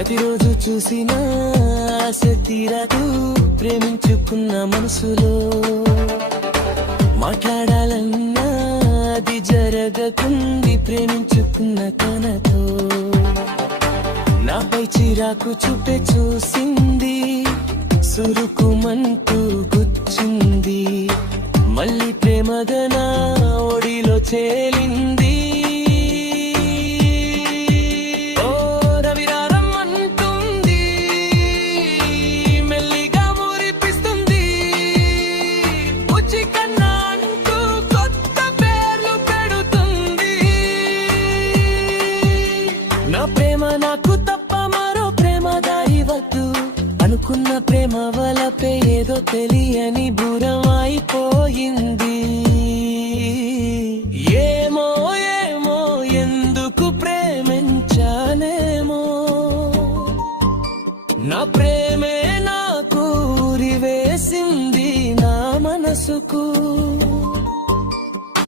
ప్రతిరోజు చూసినా ఆశ తీరదు ప్రేమించుకున్న మనసులో. మాట్లాడాలన్నా అది జరగకుంది ప్రేమించుకున్న తనతో. నాపై చిరాకు చూపే చూసింది, సురుకుమంటూ గుచ్చింది. మళ్ళీ ప్రేమగా నా ఒడిలో చేలింది. ఓ రవిరారం అంటుంది, మెల్లిగా మురిపిస్తుంది. బుజ్జి కన్నా అంటూ కొత్త పేర్లు పెడుతుంది. నా ప్రేమ నాకు తప్ప మరో ప్రేమ దారి వద్దు అనుకున్న ప్రేమ వలపే ఏదో తెలియని బురం అయిపోయింది. ఏమో ఏమో ఎందుకు ప్రేమించానేమో, నా ప్రేమే నాకు ఉరివేసింది నా మనసుకు.